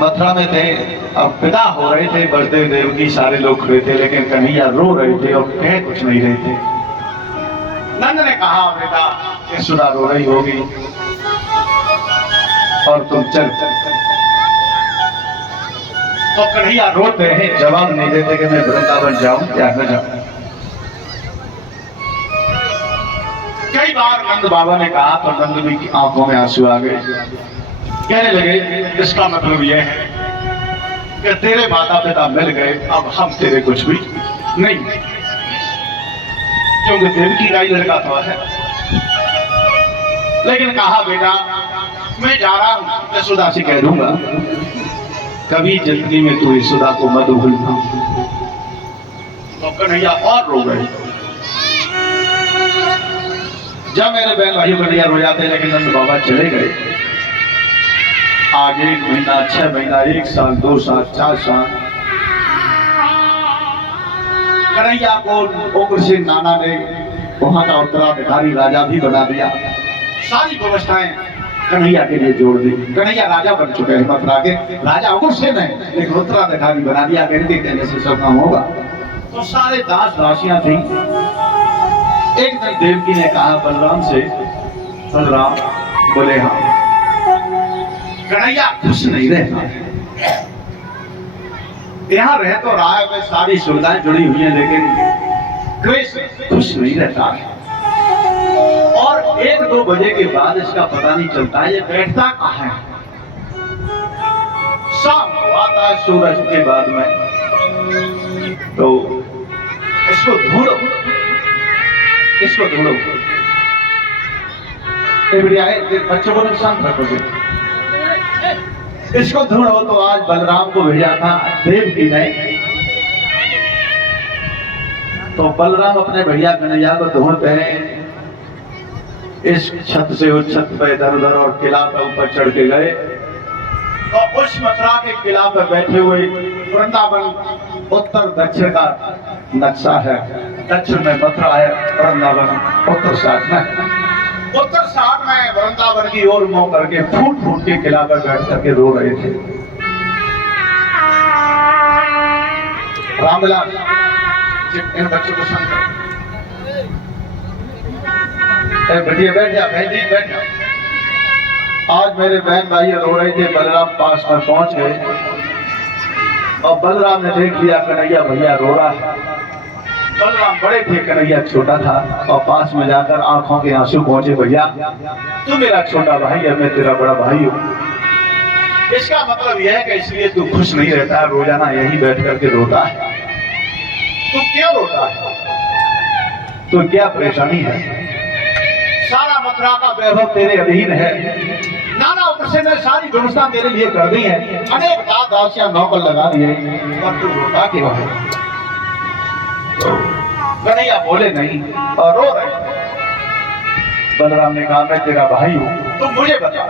मथुरा में थे, अब पिता हो रहे थे, बलदेव देव की सारे लोग खड़े थे, लेकिन कन्हैया रो रहे थे और कह कुछ नहीं रहे थे। नंद ने कहा बेटा यशोदा रो रही होगी और तुम चल। तो कन्हैया रोते हैं, जवाब नहीं देते कि मैं वृंदावन जाऊं या न जाऊं। कई बार नंद बाबा ने कहा तो नंद भी की आंखों में आंसू आ गए। कहने लगे इसका मतलब यह है कि तेरे माता पिता मिल गए, अब हम तेरे कुछ भी नहीं, क्योंकि देवकी का ही लड़का तो है। लेकिन कहा बेटा मैं जा रहा हूं, यशोदा से कह दूंगा कभी जिंदगी में तू यशोदा को मत भूलना। तो कन्हैया और रो गए। जब मेरे बहन भाइयों कन्हैया रो जाते, लेकिन नंद बाबा चले गए। आगे 1 महीना, 6 महीना, 1 साल, 2 साल, 4 साल, कन्हैया को उग्रसेन नाना ने वहां का उत्तराधिकारी राजा भी बना दिया। सारी व्यवस्थाएं कन्हैया के लिए जोड़ दी। कन्हैया राजा बन चुके हैं, मथुरा के राजा उग्रसेन है, लेकिन उत्तराधिकारी बना दिया। कहने से सब काम होगा। तो सारे दास दासियां थी। एक दिन देवकी ने कहा बलराम से, बलराम बोले हाँ कन्हैया खुश नहीं रहता, यहाँ रह तो रहा है, में सारी सुविधाएं जुड़ी हुई हैं, लेकिन कृष्ण खुश नहीं रहता है। और 1-2 बजे के बाद इसका पता नहीं चलता है ये बैठता कहाँ है। शाम को आता है सूरज के बाद में, तो इसको ढूंढो, इसको ढूंढो। बच्चों को नुकसान रखोगे, इसको ढूंढो। तो आज बलराम को भेजा था देवकी ने। तो बलराम अपने भैया कन्हैया को ढूंढते हैं। इस छत से उस छत पे इधर उधर और किला पे ऊपर चढ़ के गए। तो उस मथुरा के किला पे बैठे हुए वृंदावन उत्तर दक्षिण का नक्शा है। दक्षिण में मथुरा है, वृंदावन उत्तर साइड में। उत्तर साइड में वृंदावन की ओर मुंह करके फूट फूट के किला पर बैठ करके रो रहे थे। रामविलास इन बच्चों को समझो, बढ़िया बैठ जा, बैठ जा। आज मेरे बहन भाई रो रहे थे, बलराम पास में पहुंच गए और बलराम ने देख लिया कन्हैया भैया रो रहा है। बलराम बड़े थे, कन्हैया छोटा था, और पास में जाकर आंखों के आंसू पहुंचे, भैया तू मेरा छोटा भाई है, मैं तेरा बड़ा भाई हूं। इसका मतलब यह है कि इसलिए तू खुश नहीं रहता, रोजाना यही बैठ करके रोता है। तू क्यों रोता है? तो क्या परेशानी है? सारा मथुरा का वैभव तेरे अधीन है। नाना उग्रसेन ने सारी व्यवस्था तेरे लिए कर दी है, अनेक दास दासियां नौकर लगा दिए, और तू रोता क्यों है? कन्हैया बोले नहीं और रो रहे। बलराम ने कहा मैं तेरा भाई हूं, तुम मुझे बता,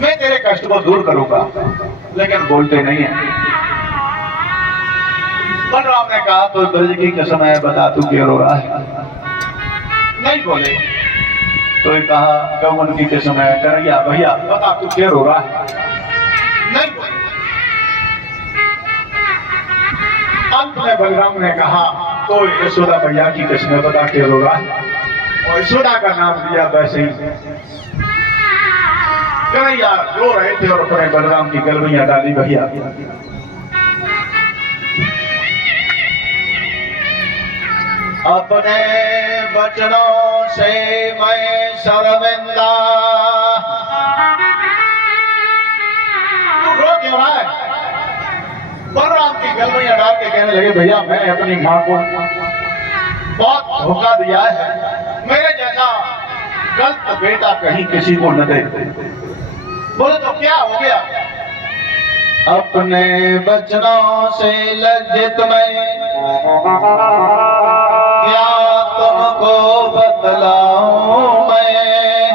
मैं तेरे कष्ट को दूर करूंगा। लेकिन बोलते नहीं है। बलराम ने कहा तो ब्रज की कसम है, बता तू क्यों रो रहा है? नहीं बोले। तो कहा गौमन की कसम है, कन्हैया भैया बता तू क्यों रो रहा है? नहीं बोले। अंत में बलराम ने कहा तो यशोदा भैया की कसम, बता क्यों रो रहा है? और यशोदा का नाम दिया। वैसे ही कन्हैया रो रहे थे और अपने बलराम की गलवैया डाली, भैया अपने वचनों से मैं शर्मिंदा। तू रो क्यों रहा है? बलराम की गलवैया डाल के कहने लगे भैया मैं अपनी मां को बहुत धोखा दिया है, मेरे जैसा गलत बेटा कहीं किसी को न दे। बोले तो क्या हो गया? अपने वचनों से लज्जित मैं क्या तुमको बतलाऊं मैं,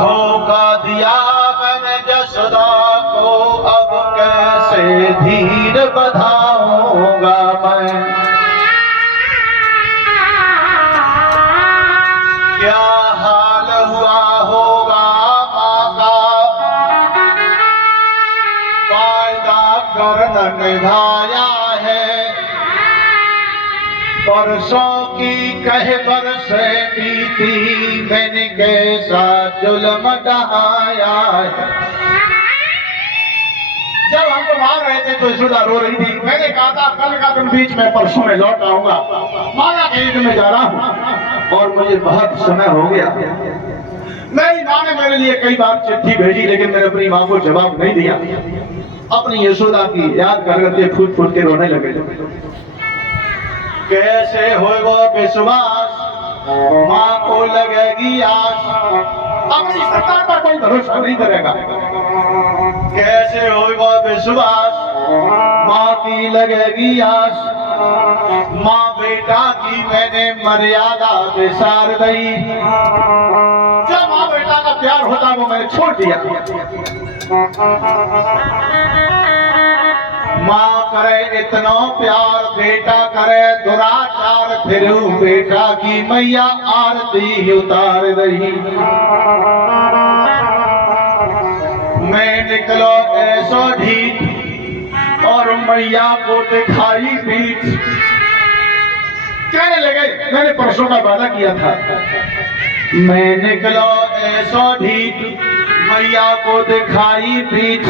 धोखा दिया मैंने यशोदा को, अब कैसे धीर बधाऊंगा मैं। क्या हाल हुआ होगा माँ का कर न निभाया है, परसों की कह बरसे बीती मैंने कैसा जुल्म ढाया है। जब हम तो भाग रहे थे तो यशोदा रो रही थी। मैंने कहा था कल का दिन बीच में परसों में लौट आऊंगा। माना कहीं कि मैं जा रहा हूँ और मुझे बहुत समय हो गया। मेरी माँ ने मेरे लिए कई बार चिट्ठी भेजी लेकिन मैंने अपनी माँ को जवाब नहीं दिया। अपनी यशोदा की याद करके फूट फूट के रोने लगे। कैसे होगा विश्वास, माँ को लगेगी आस, अपनी सरकार पर कोई भरोसा नहीं करेगा। कैसे होगा विश्वास, माँ की लगेगी आस, माँ बेटा की मैंने मर्यादा विसार गई। जब माँ बेटा का प्यार होता वो मैंने छोड़ दिया। माँ करे इतना प्यार, बेटा करे दुराचार, फिर बेटा की मैया आरती उतार रही। मैं निकलो ऐसो ढीठ और मैया को दिखाई पीठ। कहने लगे मैंने परसों का वादा किया था। मैं निकलो ऐसो ढीठ, मैया को दिखाई पीठ,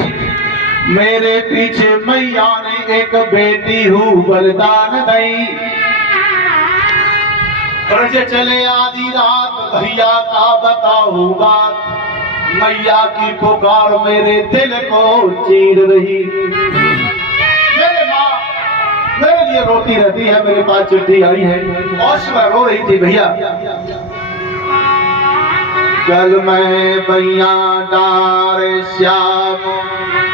मेरे पीछे मैया ने एक बेटी हूँ बलिदान दी। ब्रज चले आधी रात, भैया का बताऊं बात, मैया की पुकार मेरे दिल को चीर रही। मेरे माँ मेरे लिए रोती रहती है, मेरे पास चिट्ठी आई है और सुबह रो रही थी। भैया कल मैं भैया डार श्याम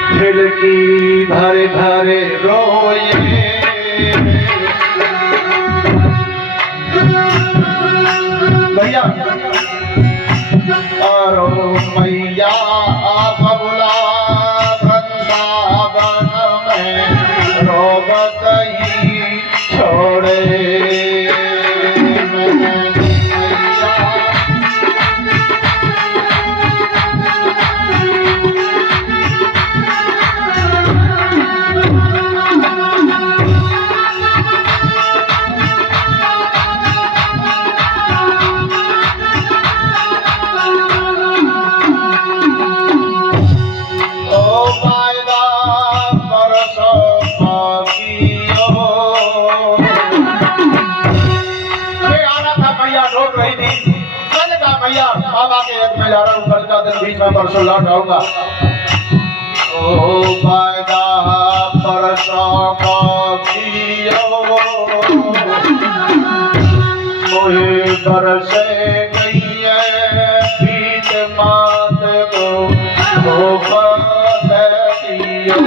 खिड़की भरे भरे रोए। भैया और मैया बबुला वृंदावन में रोबत ही छोड़े। बाबा के यज्ञ में जा रहा हूँ, कल का दिन बीच में परसों लौट आऊंगा। ओ फायदा परसों को कियो, कोई बरसे गई है बीच मात को कियो।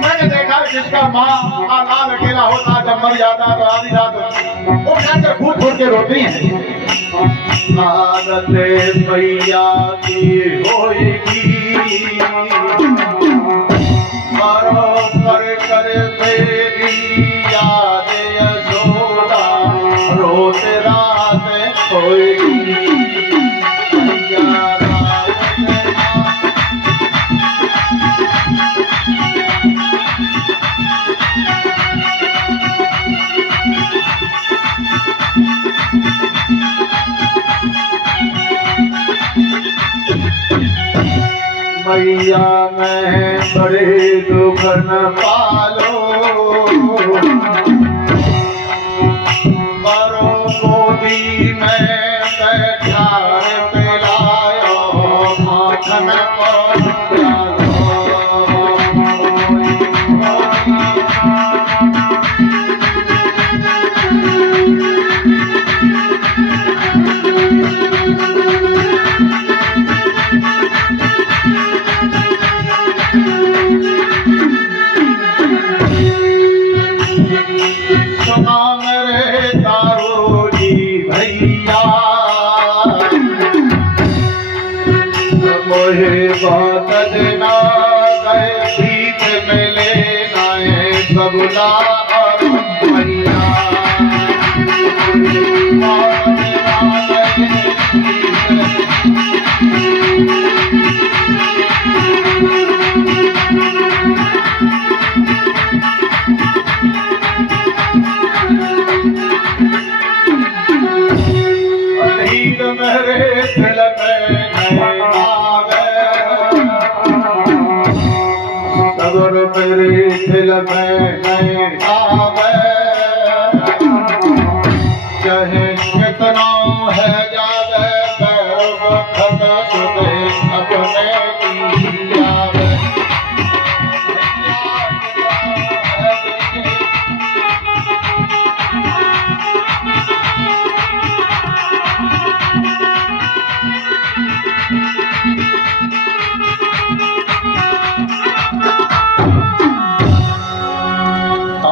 मैंने देखा जिसका माँ नाम अकेला होता जब मर जाता तो आधी रात वो जाकर फूट फूट के रोती है। आदत मैया की होएगी, मारो कर कर मेरी याद यशोदा, रोते रात होएगी। मैया मैं बड़े दुख न पालो, मरो गोदी में बैठा पिलायो, माखन को सुना बबुला और मैया हीर मेरे दिल में आवे सबर मेरे दिल में नहीं आवे चाहे कितना है जावे वक्त सुबह अपने की आवे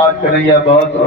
आज कन्हैया बहुत रोए।